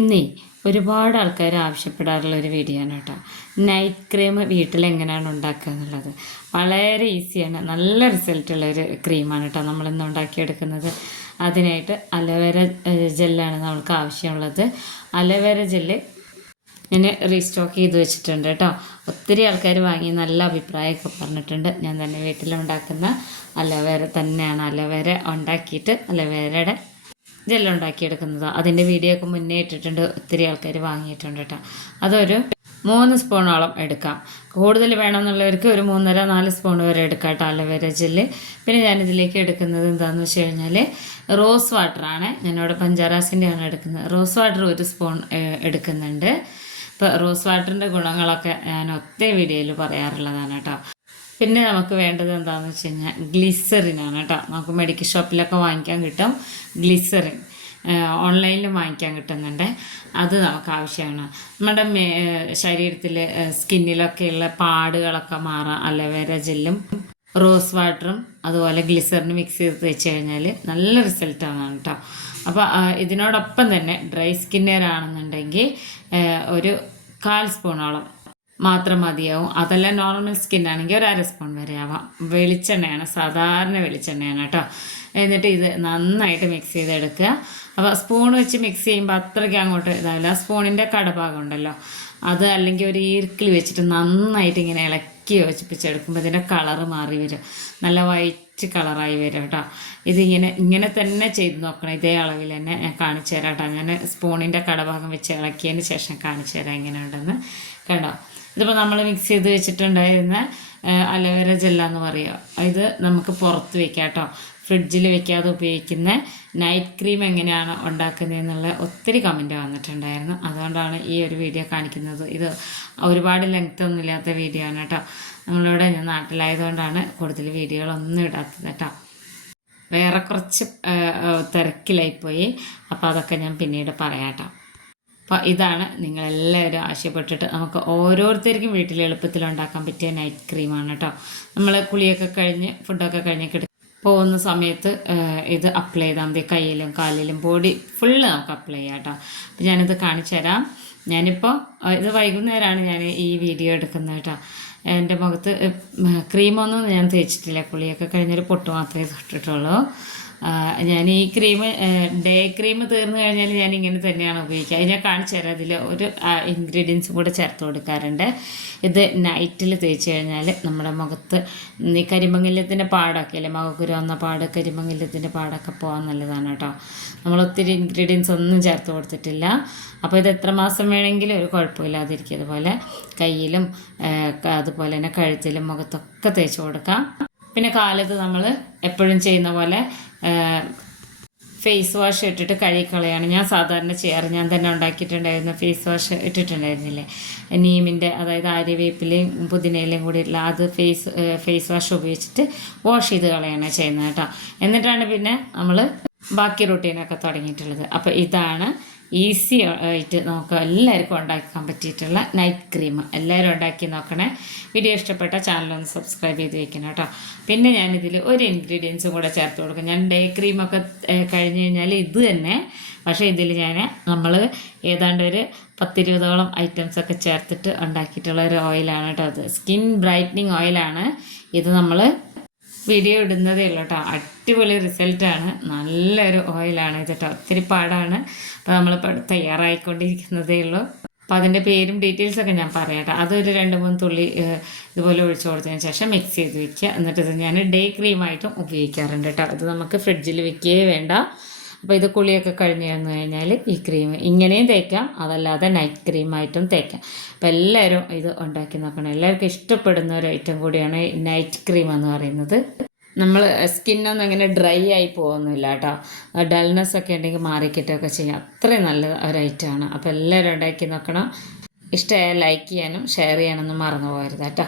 ഇന്നേ ഒരുപാട് ആൾക്കാർ ആവശ്യപ്പെടാറുള്ള ഒരു വീഡിയോ ആണ് കേട്ടോ. നൈറ്റ് ക്രീം വീട്ടിലെങ്ങനെയാണ് ഉണ്ടാക്കുക എന്നുള്ളത് വളരെ ഈസിയാണ്, നല്ല റിസൾട്ടുള്ള ഒരു ക്രീമാണ് കേട്ടോ നമ്മളിന്ന് ഉണ്ടാക്കിയെടുക്കുന്നത്. അതിനായിട്ട് അലോവേര ജെല്ലാണ് നമ്മൾക്ക് ആവശ്യമുള്ളത്. അലോവേര ജെല്ല് ഞാൻ റീസ്റ്റോക്ക് ചെയ്ത് വെച്ചിട്ടുണ്ട് കേട്ടോ. ഒത്തിരി ആൾക്കാർ വാങ്ങി നല്ല അഭിപ്രായമൊക്കെ പറഞ്ഞിട്ടുണ്ട്. ഞാൻ തന്നെ വീട്ടിലുണ്ടാക്കുന്ന അലോവേര തന്നെയാണ്, അലോവേര ഉണ്ടാക്കിയിട്ട് അലോവേരയുടെ ജെല്ലുണ്ടാക്കിയെടുക്കുന്നത്. അതിൻ്റെ വീഡിയോ ഒക്കെ മുന്നേ ഇട്ടിട്ടുണ്ട്, ഒത്തിരി ആൾക്കാർ വാങ്ങിയിട്ടുണ്ട് കേട്ടോ. അതൊരു 3 സ്പൂണോളം എടുക്കാം. കൂടുതൽ വേണമെന്നുള്ളവർക്ക് ഒരു 3.5-4 സ്പൂൺ വരെ എടുക്കാം കേട്ടോ അലോവേര ജെല്ല്. പിന്നെ ഞാനിതിലേക്ക് എടുക്കുന്നത് എന്താണെന്ന് വെച്ച് കഴിഞ്ഞാൽ റോസ് വാട്ടറാണ്. ഞാനിവിടെ പഞ്ചാറാസിൻ്റെ ആണ് എടുക്കുന്നത്. റോസ് വാട്ടർ 1 സ്പൂൺ എടുക്കുന്നുണ്ട്. ഇപ്പോൾ റോസ് വാട്ടറിൻ്റെ ഗുണങ്ങളൊക്കെ ഞാൻ ഒത്തിരി വീഡിയോയിൽ പറയാറുള്ളതാണ് കേട്ടോ. പിന്നെ നമുക്ക് വേണ്ടത് എന്താണെന്ന് വെച്ച് കഴിഞ്ഞാൽ ഗ്ലിസറിനാണ് കേട്ടോ. നമുക്ക് മെഡിക്കൽ ഷോപ്പിലൊക്കെ വാങ്ങിക്കാൻ കിട്ടും ഗ്ലിസറിൻ, ഓൺലൈനിൽ വാങ്ങിക്കാൻ കിട്ടുന്നുണ്ട്. അത് നമുക്ക് ആവശ്യമാണ്. നമ്മുടെ ശരീരത്തിൽ സ്കിന്നിലൊക്കെയുള്ള പാടുകളൊക്കെ മാറാം അലോവേര ജെല്ലും റോസ് വാട്ടറും അതുപോലെ ഗ്ലിസറിനും മിക്സ് ചെയ്ത് തേച്ച് കഴിഞ്ഞാൽ നല്ല റിസൾട്ടാണ് കേട്ടോ. അപ്പോൾ ഇതിനോടൊപ്പം തന്നെ ഡ്രൈ സ്കിന്നറാണെന്നുണ്ടെങ്കിൽ ഒരു 1/4 സ്പൂണോളം മാത്രം മതിയാവും. അതല്ല നോർമൽ സ്കിന്നാണെങ്കിൽ ഒരു 1/2 സ്പൂൺ വരെ ആവാം. വെളിച്ചെണ്ണയാണ്, സാധാരണ വെളിച്ചെണ്ണയാണ് കേട്ടോ. എന്നിട്ട് ഇത് നന്നായിട്ട് മിക്സ് ചെയ്തെടുക്കുക. അപ്പോൾ സ്പൂൺ വെച്ച് മിക്സ് ചെയ്യുമ്പോൾ അത്രയ്ക്ക് അങ്ങോട്ട് ഇതാവില്ല. സ്പൂണിൻ്റെ കടഭാഗം ഉണ്ടല്ലോ അത്, അല്ലെങ്കിൽ ഒരു ഈർക്കിൽ വെച്ചിട്ട് നന്നായിട്ട് ഇങ്ങനെ ഇളക്കി യോജിപ്പിച്ചെടുക്കുമ്പോൾ ഇതിൻ്റെ കളറ് മാറി വരും, നല്ല വൈറ്റ് കളറായി വരും കേട്ടോ. ഇങ്ങനെ തന്നെ ചെയ്ത് നോക്കണം. ഇതേ അളവിൽ തന്നെ ഞാൻ കാണിച്ചു തരാം കേട്ടോ. ഞാൻ സ്പൂണിൻ്റെ കടഭാഗം വെച്ച് ഇളക്കിയതിന് ശേഷം കാണിച്ചു തരാം എങ്ങനെയുണ്ടെന്ന് കണ്ടോ. ഇതിപ്പോൾ നമ്മൾ മിക്സ് ചെയ്ത് വെച്ചിട്ടുണ്ടായിരുന്ന അലോവേര ജെല്ലാന്ന് പറയുക. ഇത് നമുക്ക് പുറത്ത് വെക്കാം കേട്ടോ. ഫ്രിഡ്ജിൽ വെക്കാതെ ഉപയോഗിക്കുന്ന നൈറ്റ് ക്രീം എങ്ങനെയാണ് ഉണ്ടാക്കുന്നതെന്നുള്ള ഒത്തിരി കമൻറ്റ് വന്നിട്ടുണ്ടായിരുന്നു. അതുകൊണ്ടാണ് ഈ ഒരു വീഡിയോ കാണിക്കുന്നത്. ഇത് ഒരുപാട് ലെങ്ത് ഒന്നും ഇല്ലാത്ത വീഡിയോ ആണ് കേട്ടോ. നമ്മളിവിടെ ഞാൻ നാട്ടിലായതുകൊണ്ടാണ് കൂടുതൽ വീഡിയോകളൊന്നും ഇടാത്തത് കേട്ടോ. വേറെ കുറച്ച് തിരക്കിലായിപ്പോയി. അപ്പോൾ അതൊക്കെ ഞാൻ പിന്നീട് പറയാം കേട്ടോ. അപ്പോൾ ഇതാണ് നിങ്ങളെല്ലാവരും ആവശ്യപ്പെട്ടിട്ട് നമുക്ക് ഓരോരുത്തർക്കും വീട്ടിൽ എളുപ്പത്തിൽ ഉണ്ടാക്കാൻ പറ്റിയ നൈറ്റ് ക്രീമാണ് കേട്ടോ. നമ്മൾ കുളിയൊക്കെ കഴിഞ്ഞ് ഫുഡൊക്കെ കഴിഞ്ഞ് പോകുന്ന സമയത്ത് ഇത് അപ്ലൈ ചെയ്താൽ മതി. കയ്യിലും കാലിലും ബോഡി ഫുള്ള് നമുക്ക് അപ്ലൈ ചെയ്യാം കേട്ടോ. അപ്പോൾ ഞാനിത് കാണിച്ചു തരാം. ഞാനിപ്പോൾ ഇത് വൈകുന്നേരമാണ് ഞാൻ ഈ വീഡിയോ എടുക്കുന്നത് കേട്ടോ. എൻ്റെ മുഖത്ത് ക്രീമൊന്നും ഞാൻ തേച്ചിട്ടില്ല. കുളിയൊക്കെ കഴിഞ്ഞൊരു പൊട്ട് മാത്രമേ തൊട്ടിട്ടുള്ളൂ. ഞാൻ ഈ ക്രീം ഡേ ക്രീം തീർന്നു കഴിഞ്ഞാൽ ഞാൻ ഇങ്ങനെ തന്നെയാണ് ഉപയോഗിക്കുക. അത് ഞാൻ കാണിച്ചു തരാം. അതിൽ ഒരു ഇൻഗ്രീഡിയൻസും കൂടെ ചേർത്ത് കൊടുക്കാറുണ്ട്. ഇത് നൈറ്റിൽ തേച്ച് കഴിഞ്ഞാൽ നമ്മുടെ മുഖത്ത് ഈ കരിമങ്ങല്യത്തിൻ്റെ പാടൊക്കെ അല്ലേ, മുഖക്കുരു വന്ന പാട്, കരിമങ്ങല്യത്തിൻ്റെ പാടൊക്കെ പോകാൻ നല്ലതാണ് കേട്ടോ. നമ്മളൊത്തിരി ഇൻഗ്രീഡിയൻസ് ഒന്നും ചേർത്ത് കൊടുത്തിട്ടില്ല. അപ്പോൾ ഇത് എത്ര മാസം വേണമെങ്കിലും ഒരു കുഴപ്പമില്ലാതിരിക്കും. അതുപോലെ കയ്യിലും അതുപോലെ തന്നെ കഴുത്തിലും മുഖത്തൊക്കെ തേച്ച് കൊടുക്കാം. പിന്നെ കാലത്ത് നമ്മൾ എപ്പോഴും ചെയ്യുന്ന പോലെ ഫേസ് വാഷ് ഇട്ടിട്ട് കഴുകിക്കളയാണ് ഞാൻ സാധാരണ ചെയ്യാറ്. ഞാൻ തന്നെ ഉണ്ടാക്കിയിട്ടുണ്ടായിരുന്ന ഫേസ് വാഷ് ഇട്ടിട്ടുണ്ടായിരുന്നില്ലേ, നീമിൻ്റെ, അതായത് ആര്യവേപ്പിലയും പുതിനയിലയും കൂടി ഉള്ള അത് ഫേസ് വാഷ് ഉപയോഗിച്ചിട്ട് വാഷ് ചെയ്ത് കളയാണ് ചെയ്യുന്നത് കേട്ടോ. എന്നിട്ടാണ് പിന്നെ നമ്മൾ ബാക്കി റൂട്ടീനൊക്കെ തുടങ്ങിയിട്ടുള്ളത്. അപ്പോൾ ഇതാണ് ഈസി ആയിട്ട് നമുക്ക് എല്ലാവർക്കും ഉണ്ടാക്കാൻ പറ്റിയിട്ടുള്ള നൈറ്റ് ക്രീം. എല്ലാവരും ഉണ്ടാക്കി നോക്കണേ. വീഡിയോ ഇഷ്ടപ്പെട്ട ചാനലൊന്ന് സബ്സ്ക്രൈബ് ചെയ്ത് വെക്കണം കേട്ടോ. പിന്നെ ഞാനിതിൽ ഒരു ഇൻഗ്രീഡിയൻസും കൂടെ ചേർത്ത് കൊടുക്കും. ഞാൻ ഡേ ക്രീമൊക്കെ കഴിഞ്ഞ് കഴിഞ്ഞാൽ ഇത് തന്നെ, പക്ഷേ ഇതിൽ നമ്മൾ ഏതാണ്ട് ഒരു 10-20ഓളം ഐറ്റംസൊക്കെ ചേർത്തിട്ട് ഉണ്ടാക്കിയിട്ടുള്ള ഒരു ഓയിലാണ് കേട്ടോ. അത് സ്കിൻ ബ്രൈറ്റനിങ് ഓയിലാണ്. ഇത് നമ്മൾ വീഡിയോ ഇടുന്നതേ ഉള്ളൂ കേട്ടോ. അടിപൊളി റിസൾട്ടാണ്, നല്ലൊരു ഓയിലാണ് ഇത് കേട്ടോ. ഒത്തിരി പാടാണ്. അപ്പോൾ നമ്മളിപ്പോൾ തയ്യാറായിക്കൊണ്ടിരിക്കുന്നതേ ഉള്ളൂ. അപ്പോൾ അതിൻ്റെ പേരും ഡീറ്റെയിൽസൊക്കെ ഞാൻ പറയാം കേട്ടോ. അതൊരു 2-3 തുള്ളി ഇതുപോലെ ഒഴിച്ചു കൊടുത്തതിന് ശേഷം മിക്സ് ചെയ്ത് വയ്ക്കുക. എന്നിട്ട് ഇത് ഞാൻ ഡേ ക്രീമായിട്ടും ഉപയോഗിക്കാറുണ്ട് കേട്ടോ. ഇത് നമുക്ക് ഫ്രിഡ്ജിൽ വെക്കുകയേ വേണ്ട. അപ്പോൾ ഇത് കുളിയൊക്കെ കഴിഞ്ഞ് വന്നു കഴിഞ്ഞാൽ ഈ ക്രീം ഇങ്ങനെയും തേക്കാം, അതല്ലാതെ നൈറ്റ് ക്രീമായിട്ടും തേക്കാം. അപ്പോൾ എല്ലാവരും ഇത് ഉണ്ടാക്കി നോക്കണം. എല്ലാവർക്കും ഇഷ്ടപ്പെടുന്ന ഒരു ഐറ്റം കൂടിയാണ് നൈറ്റ് ക്രീം എന്ന് പറയുന്നത്. നമ്മൾ സ്കിന്നൊന്നും അങ്ങനെ ഡ്രൈ ആയി പോകുന്നില്ല കേട്ടോ. ഡൾനെസ് ഒക്കെ ഉണ്ടെങ്കിൽ മാറിക്കിട്ടൊക്കെ ചെയ്യാം. അത്രയും നല്ല ഒരു ഐറ്റമാണ്. അപ്പോൾ എല്ലാവരും ഉണ്ടാക്കി നോക്കണം. ഇഷ്ടമായാൽ ലൈക്ക് ചെയ്യാനും ഷെയർ ചെയ്യാനൊന്നും മറന്നു പോകരുത് കേട്ടോ.